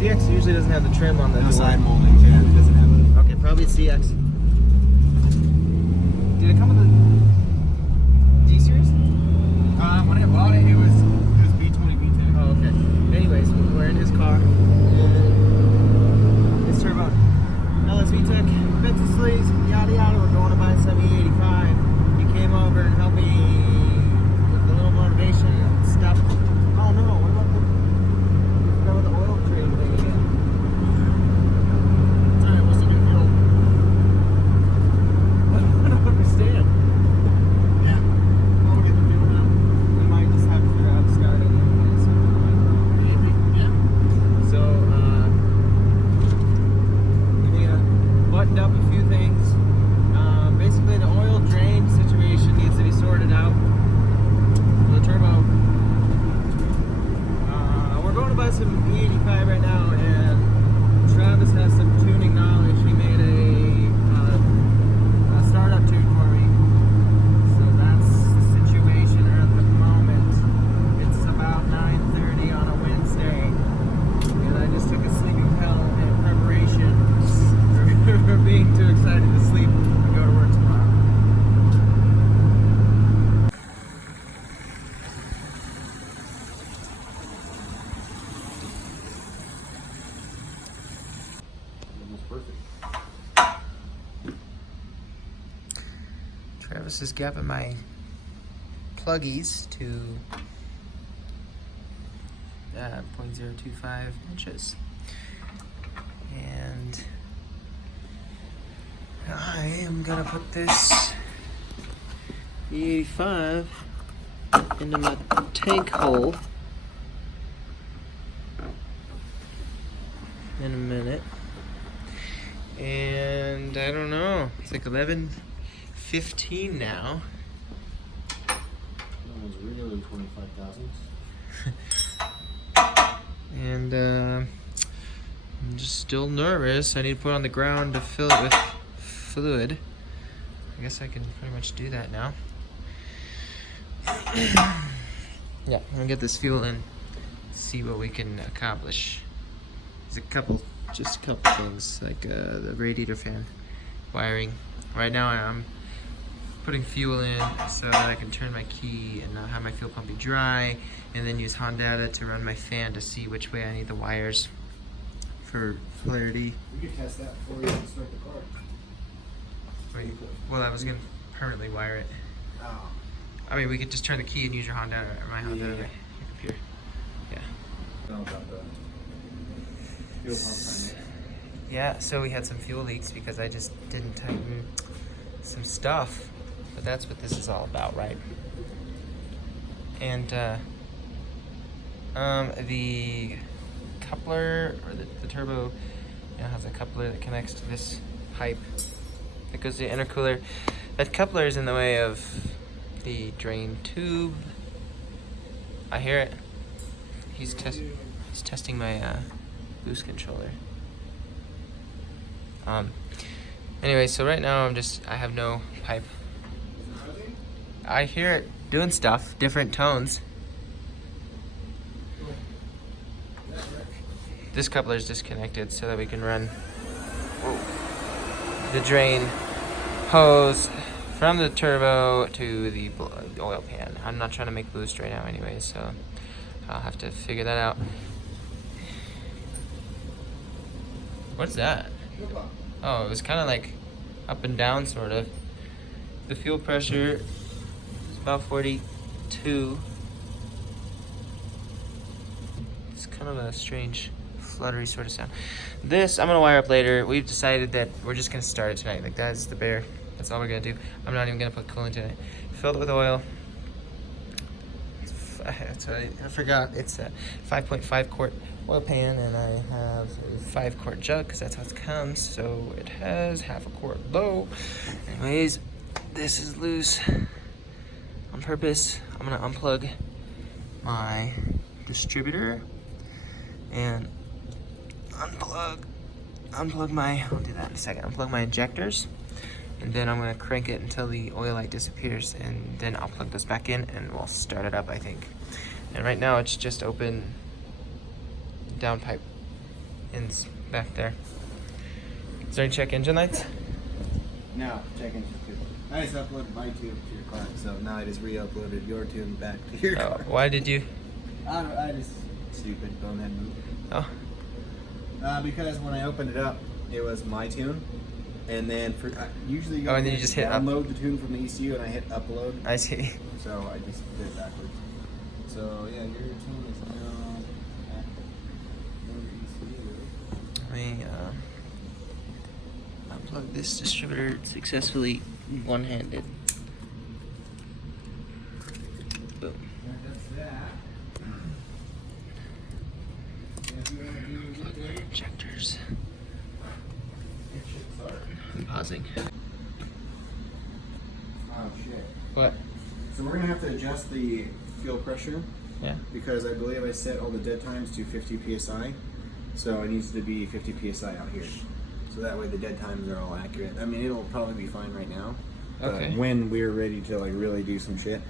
CX usually doesn't have the trim on the door. Side molding, yeah, it doesn't have it. Okay, probably CX. Did it come with a G series? When I bought it, it was B20, B10. Oh, okay. Anyways, we're in his car. His turbo. LSV Tech, Benson Sleeves, yada yada. We're going to buy some E85. He came over and helped me with a little motivation and stuff. Oh no, what about the oil train thing again? Alright, what's the new fuel? I don't understand. Yeah. We'll get the fuel now. We might just have to figure out how to start it. Maybe. Yeah. So, we buttoned up a few things. Basically, the oil drain situation needs to be sorted out for the turbo. We're going to buy some E85 right now, and Travis has some tuning knowledge. He made a startup tune for me. So that's the situation at the moment. It's about 9:30 on a Wednesday, and I just took a sleeping pill in preparation for being too excited to sleep and go to work tomorrow. Almost perfect. Travis is gapping my pluggies to 0.025 inches. And I am gonna put this E85 into my tank hole in a minute. And I don't know, it's like 11:15 now. That was really 25,000. And I'm just still nervous. I need to put it on the ground to fill it with fluid. I guess I can pretty much do that now. Yeah, I'm gonna get this fuel in, see what we can accomplish. There's just a couple things, like the radiator fan wiring. Right now I'm putting fuel in so that I can turn my key and not have my fuel pump be dry, and then use Hondata to run my fan to see which way I need the wires for clarity. We could test that before you start the car. Wait, well, I was gonna permanently wire it. Oh. I mean, we could just turn the key and use your Honda or my Honda Yeah. computer. Yeah. No, about the fuel pump timing. Yeah, so we had some fuel leaks because I just didn't tighten some stuff. But that's what this is all about, right? And the coupler, or the turbo, has a coupler that connects to this pipe that goes to the intercooler. That coupler is in the way of the drain tube. I hear it. He's testing my boost controller. Anyway, so right now I have no pipe. I hear it doing stuff, different tones. This coupler is disconnected so that we can run the drain hose from the turbo to the oil pan. I'm not trying to make boost right now anyway, so I'll have to figure that out. What's that? Oh, it was kind of like up and down, sort of. The fuel pressure is about 42. It's kind of a strange, fluttery sort of sound. This, I'm gonna wire up later. We've decided that we're just gonna start it tonight. Like, that's the bear. That's all we're gonna do. I'm not even gonna put coolant in it. Filled it with oil. I forgot, it's a 5.5 quart oil pan, and I have a 5 quart jug because that's how it comes, so it has half a quart low. Anyways, this is loose on purpose. I'm gonna unplug my distributor and unplug my, I'll do that in a second, unplug my injectors, and then I'm gonna crank it until the oil light disappears, and then I'll plug those back in and we'll start it up, I think. And right now it's just open downpipe. back there. Is there any check engine lights? No, check engine tune. I just uploaded my tune to your car, so now I just re-uploaded your tune back to your Oh, car. why did you? I just stupid bonehead move. Oh, Because when I opened it up, it was my tune, and then usually Oh, and then you just hit up. download the tune from the ECU, and I hit upload. I see. So I just did it backwards. So yeah, your tune is now active. Your ECU. Let me unplug this distributor successfully one-handed. Boom. That's that. If you want to do Plug in injectors. sorry. I'm pausing. Oh shit. What? So we're gonna have to adjust the fuel pressure Yeah. because I believe I set all the dead times to 50 psi. So it needs to be 50 psi out here. So that way the dead times are all accurate. I mean, it'll probably be fine right now. But Okay. when we're ready to like really do some shit,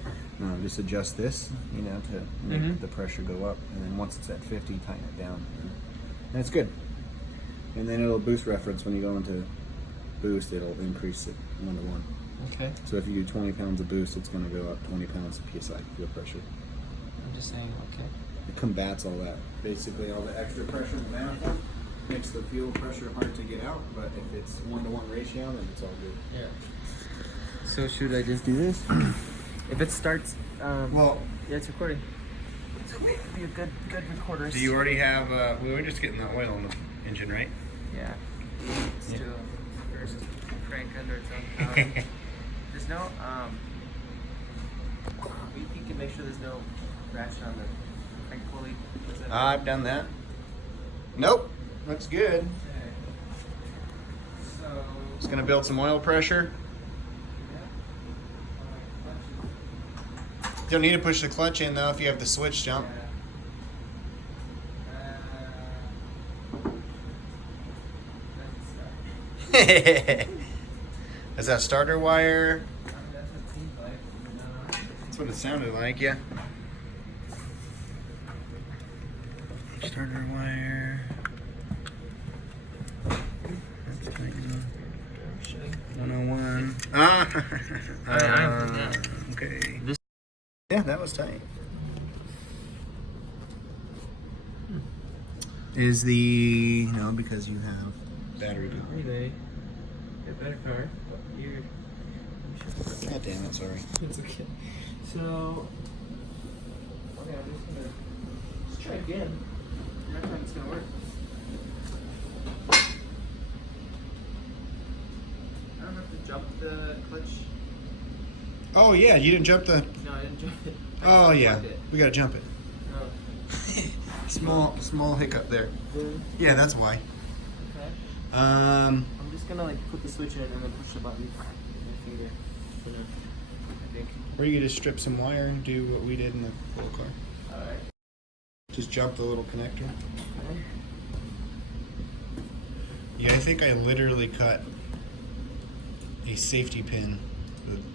just adjust this, you know, to make Mhm. the pressure go up, and then once it's at 50, tighten it down, and it's good. And then it'll boost reference when you go into boost. It'll increase it 1 to 1. Okay. So if you do 20 pounds of boost, it's going to go up 20 pounds of psi fuel pressure. I'm just saying, okay. It combats all that. Basically, all the extra pressure in the manifold makes the fuel pressure hard to get out. But if it's 1 to 1 ratio, then it's all good. Yeah. So should I just do this? If it starts, Well, yeah, it's recording. So it'd be a good recorder. Do you already have? We were just getting the oil in the engine, right? Yeah. Let's Yeah. do first crank under its own power. There's no you can make sure there's no ratchet on the crank pulley. Is that- I've done that. Nope. Looks good. Okay. So Just gonna build some oil pressure. You don't need to push the clutch in though if you have the switch jump. Is that starter wire? That's what it sounded like, yeah. Starter wire. That's tighten. 101. Ah! Okay. This- Yeah, that was tight. Is the because you have battery to Anyway, get better car. You're. God damn it, sorry. It's okay. So, okay, I'm just gonna let's try again. Next time it's gonna work. I don't have to jump the clutch. Oh yeah, you didn't jump the. No, I didn't jump it. I Oh just yeah, unplugged it. we gotta jump it. No. Small hiccup there. Boom. Yeah, that's why. Okay. Um, I'm just gonna like put the switch in and then push the button with my finger. For the, I think. or you could just strip some wire and do what we did in the full car. Alright. Just jump the little connector. Okay. Yeah, I think I literally cut a safety pin,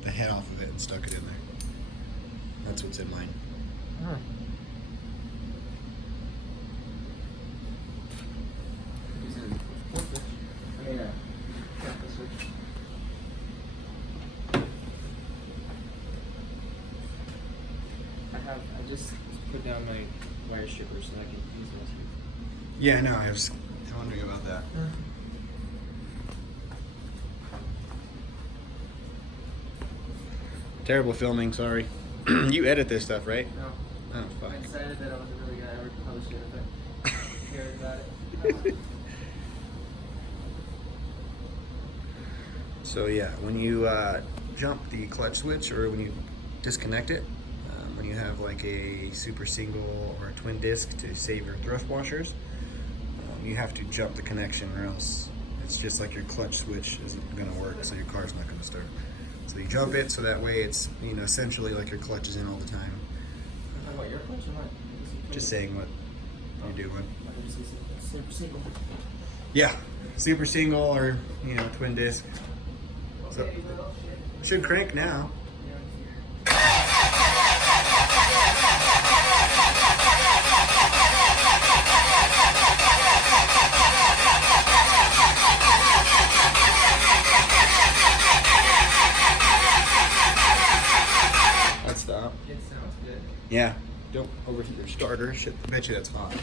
the head off of it, and stuck it in there. That's what's in mine. Huh. I just put down my wire stripper so I can use this. Yeah, no, I was wondering about that. Terrible filming, sorry. You edit this stuff, right? No. Oh, fuck. I decided that I wasn't really gonna ever publish it if I cared about it. So yeah, when you jump the clutch switch or when you disconnect it, when you have like a super single or a twin disc to save your thrust washers, you have to jump the connection or else it's just like your clutch switch isn't going to work, so your car's not going to start. So you jump it so that way it's essentially like your clutch is in all the time. What, your clutch or what? Just saying what you're doing. Super single. Yeah, super single or twin disc. So should crank now. good. Yeah. Don't overheat your starter. Shit, I bet you that's hot.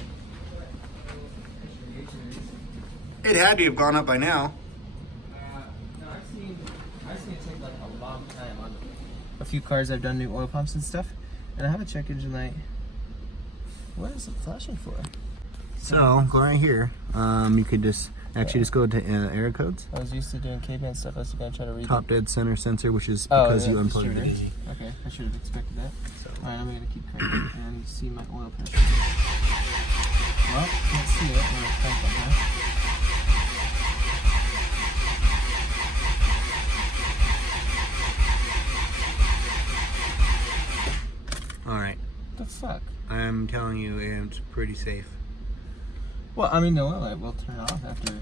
It had to have gone up by now. No, I've seen it take like a long time on a few cars. I've done new oil pumps and stuff, and I have a check engine light. What is it flashing for? So, go right here. You could just go to error codes. I was used to doing K-band stuff. I was gonna try to read Top dead center sensor, which is Oh, because yeah, you unplugged the distributor. daisy. Okay, I should have expected that. So. Alright, I'm gonna keep cranking and I need to see my oil pressure. Well, can't see it when I crank on that. Alright. What the fuck? I'm telling you, it's pretty safe. Well, I mean, the oil light will turn off after,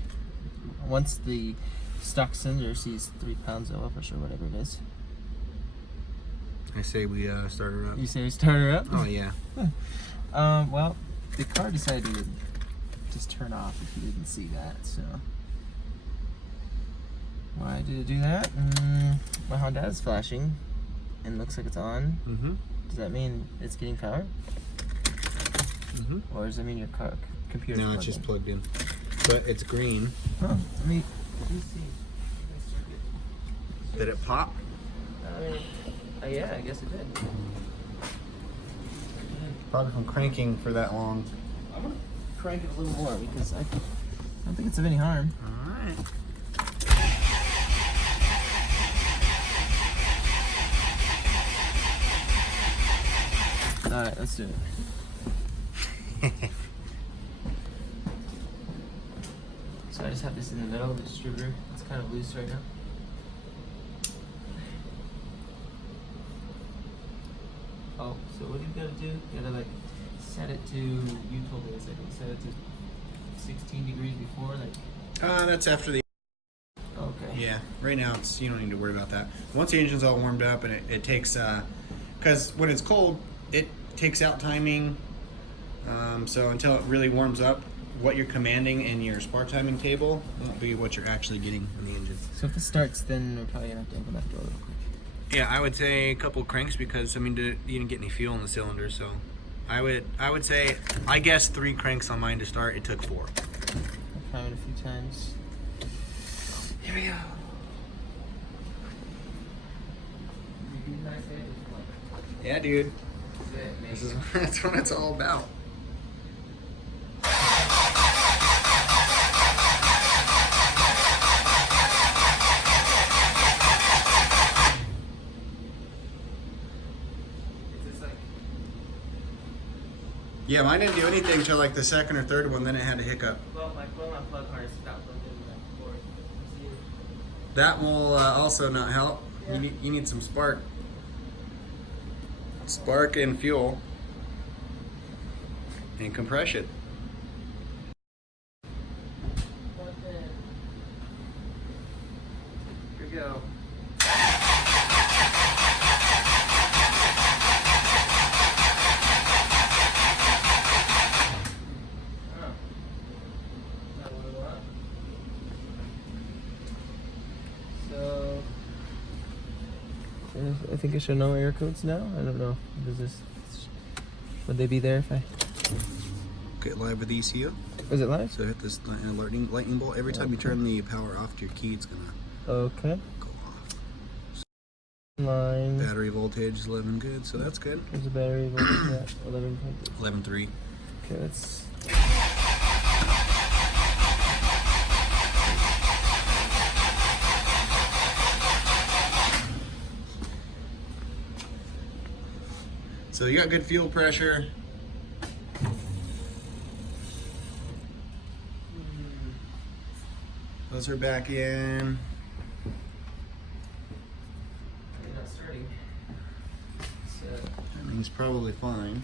once the stock cylinder sees 3 pounds of oil pressure, whatever it is. I say we start her up. You say we start her up? Oh, yeah. Well, the car decided to just turn off if you didn't see that, so. Why did it do that? My Honda is flashing and looks like it's on. Mm-hmm. Does that mean it's getting power? Mm-hmm. Or does that mean your car computer's No, it's just plugged in. But it's green. Huh, let me see. Did it pop? Yeah, I guess it did. Probably from cranking for that long. I'm gonna crank it a little more because I don't think it's of any harm. Alright. Alright, let's do it. So I just have this in the middle of the distributor. It's kind of loose right now. Oh, so what do you gotta do? You gotta like set it to, you told me this, I think, set it to 16 degrees before, like. That's after the. Okay. Yeah, right now you don't need to worry about that. Once the engine's all warmed up and it takes, because when it's cold, it takes out timing. So until it really warms up, what you're commanding in your spark timing table won't be what you're actually getting in the engine. So if it starts, then we're probably gonna have to open that door real quick. Yeah, I would say a couple cranks because I mean you didn't get any fuel in the cylinder, so I would say I guess 3 cranks on mine to start. It took 4. I'll prime it a few times. Here we go. Yeah, dude. That's what it's all about. Yeah, mine didn't do anything until like the second or third one, then it had a hiccup. Well, my plug harness stopped plugged in my cord. That will also not help. Yeah. You need some spark. Spark and fuel. And compression. Here we go. So I think I should know error codes now. I don't know. Would they be there if I? Get live with ECU. Is it live? So hit this lightning bolt. Every time you turn the power off to your key, it's gonna Okay. go off. Line. Battery voltage is 11 good, so that's good. There's a battery voltage at 11. 11.3. Okay, let's. So you got good fuel pressure. Those are back in. You're not starting. So, That means probably fine.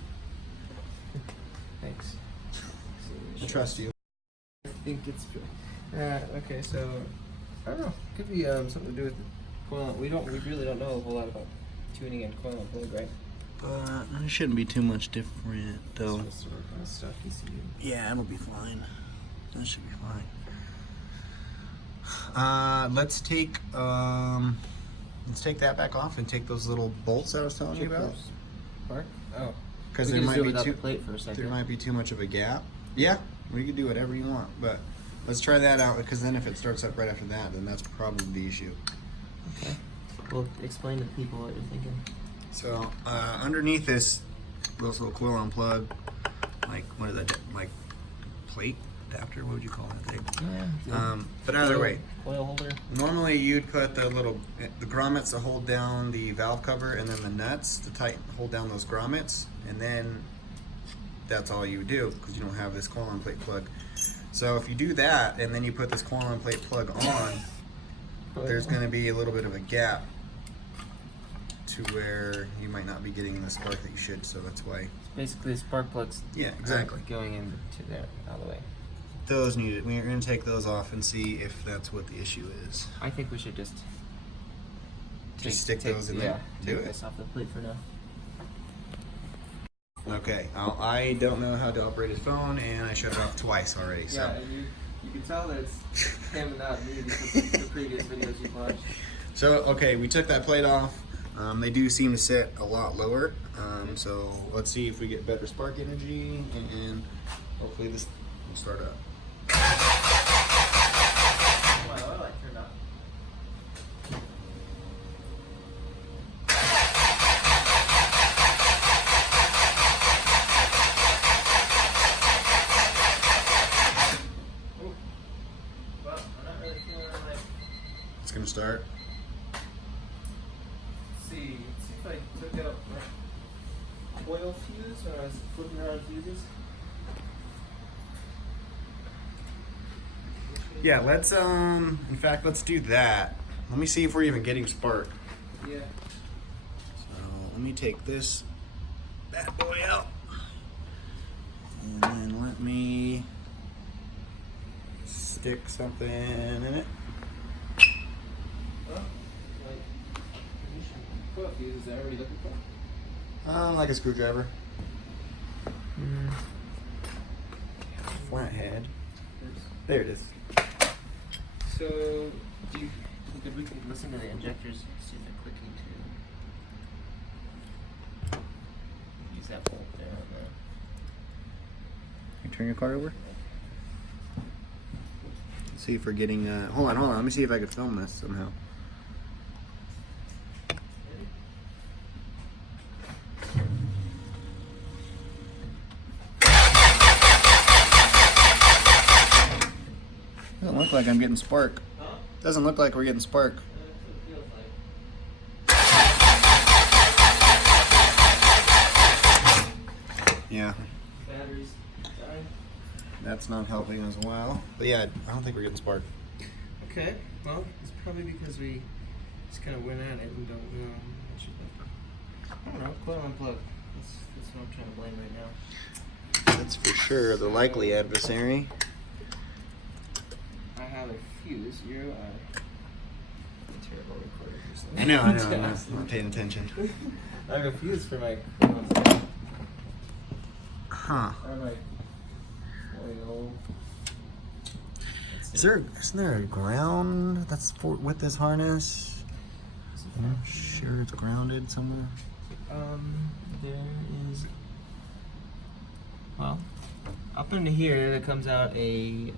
thanks. I trust you. I think it's. Okay, so I don't know. Could be something to do with coil. We really don't know a whole lot about tuning and coil and plug, right? But it shouldn't be too much different, though. Supposed to work on this stuff, ECU. Yeah, it'll be fine. That should be fine. Let's take that back off and take those little bolts I was telling you about. Spark? Oh. Because We there can just might do it be without too the plate for a second. there might be too much of a gap. Yeah, we can do whatever you want, but let's try that out because then if it starts up right after that, then that's probably the issue. Okay. Well, explain to people what you're thinking. So underneath this little coil on plug, like what is that? Like plate adapter? What would you call that thing? Yeah. But either way, Oil holder. normally you'd put the grommets to hold down the valve cover, and then the nuts to hold down those grommets, and then that's all you would do because you don't have this coil on plate plug. So if you do that and then you put this coil on plate plug on, there's going to be a little bit of a gap to where you might not be getting the spark that you should. So that's why. Basically, the spark plugs. Yeah, exactly. Going into there all the way. Those needed. We're going to take those off and see if that's what the issue is. I think we should just Stick those in there? Yeah, Do take it. this off the plate for now. Okay, I don't know how to operate his phone, and I shut it off twice already. So. Yeah, and you can tell that it's him and not me because of the previous videos you've watched. So, okay, we took that plate off. They do seem to sit a lot lower. So let's see if we get better spark energy, and hopefully this will start up. My oil light turned on. Well, I'm not really feeling like. It's gonna start. Let's see if I took out my oil fuse when I was flipping around fuses. Yeah, let's in fact, let's do that. Let me see if we're even getting spark. Yeah. So let me take this bad boy out, and then let me stick something in it. Well, like, oil fuse is that already looking for? Like a screwdriver. Flathead. There it is. So, do you think that we could listen to the injectors, see if they're clicking to use that bolt there on the. Can you turn your car over? Let's see if we're getting. Hold on. Let me see if I can film this somehow. Doesn't look like I'm getting spark. Huh? Doesn't look like we're getting spark. That's what it feels like. Yeah, Batteries dying. that's not helping as well. But yeah, I don't think we're getting spark. Okay, well, it's probably because we just kind of went at it and don't know what should be. I don't know, coil unplug. That's what I'm trying to blame right now. That's for sure the likely adversary. I have a fuse. You are a terrible recorder. I know. I'm not paying attention. I have a fuse for my Huh. oil. Isn't there a ground that's with this harness? I'm sure it's grounded somewhere. There is. Well, up into here, there comes out a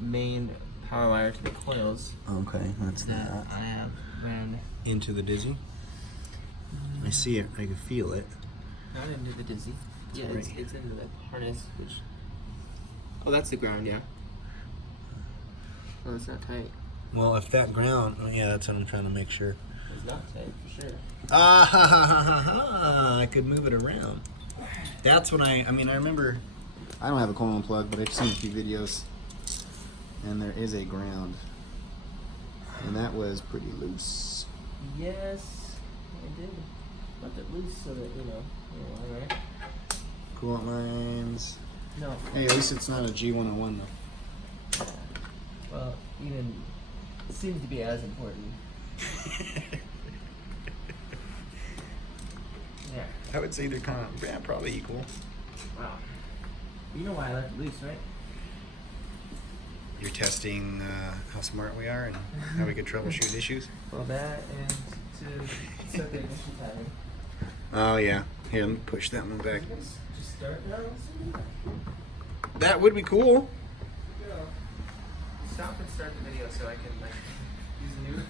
main power wire to the coils Okay, that's that that. I have ran Into the dizzy. I see it. I can feel it. not into the dizzy. Yeah, Right. it's into the harness, which. Oh, that's the ground, yeah. Oh, it's not tight. Well, if that ground, yeah, that's what I'm trying to make sure. It's not tight for sure. Ah, ha, ha, ha, ha, ha. I could move it around. That's when I mean, I remember, I don't have a coil plug, but I've seen a few videos, and there is a ground, and that was pretty loose. Yes, I did. Left it loose so that, you know, alright. Coolant lines. No. Hey, at least it's not a G101 though. Well, even seems to be as important. Yeah. I would say they're kind of, yeah, probably equal. Wow. You know why I left it loose, right? You're testing how smart we are and how we could troubleshoot issues. Well, that and to set the ignition timing. Oh yeah, Here, let me push that one back. Just start now. That would be cool. Stop and start the video so I can like use a new.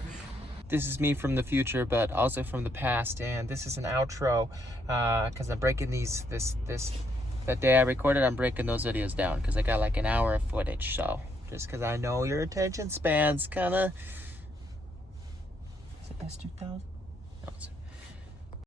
This is me from the future, but also from the past, and this is an outro because I'm breaking that day I recorded. I'm breaking those videos down because I got like an hour of footage. So just because I know your attention span's kind of. Is it S2000? No, it's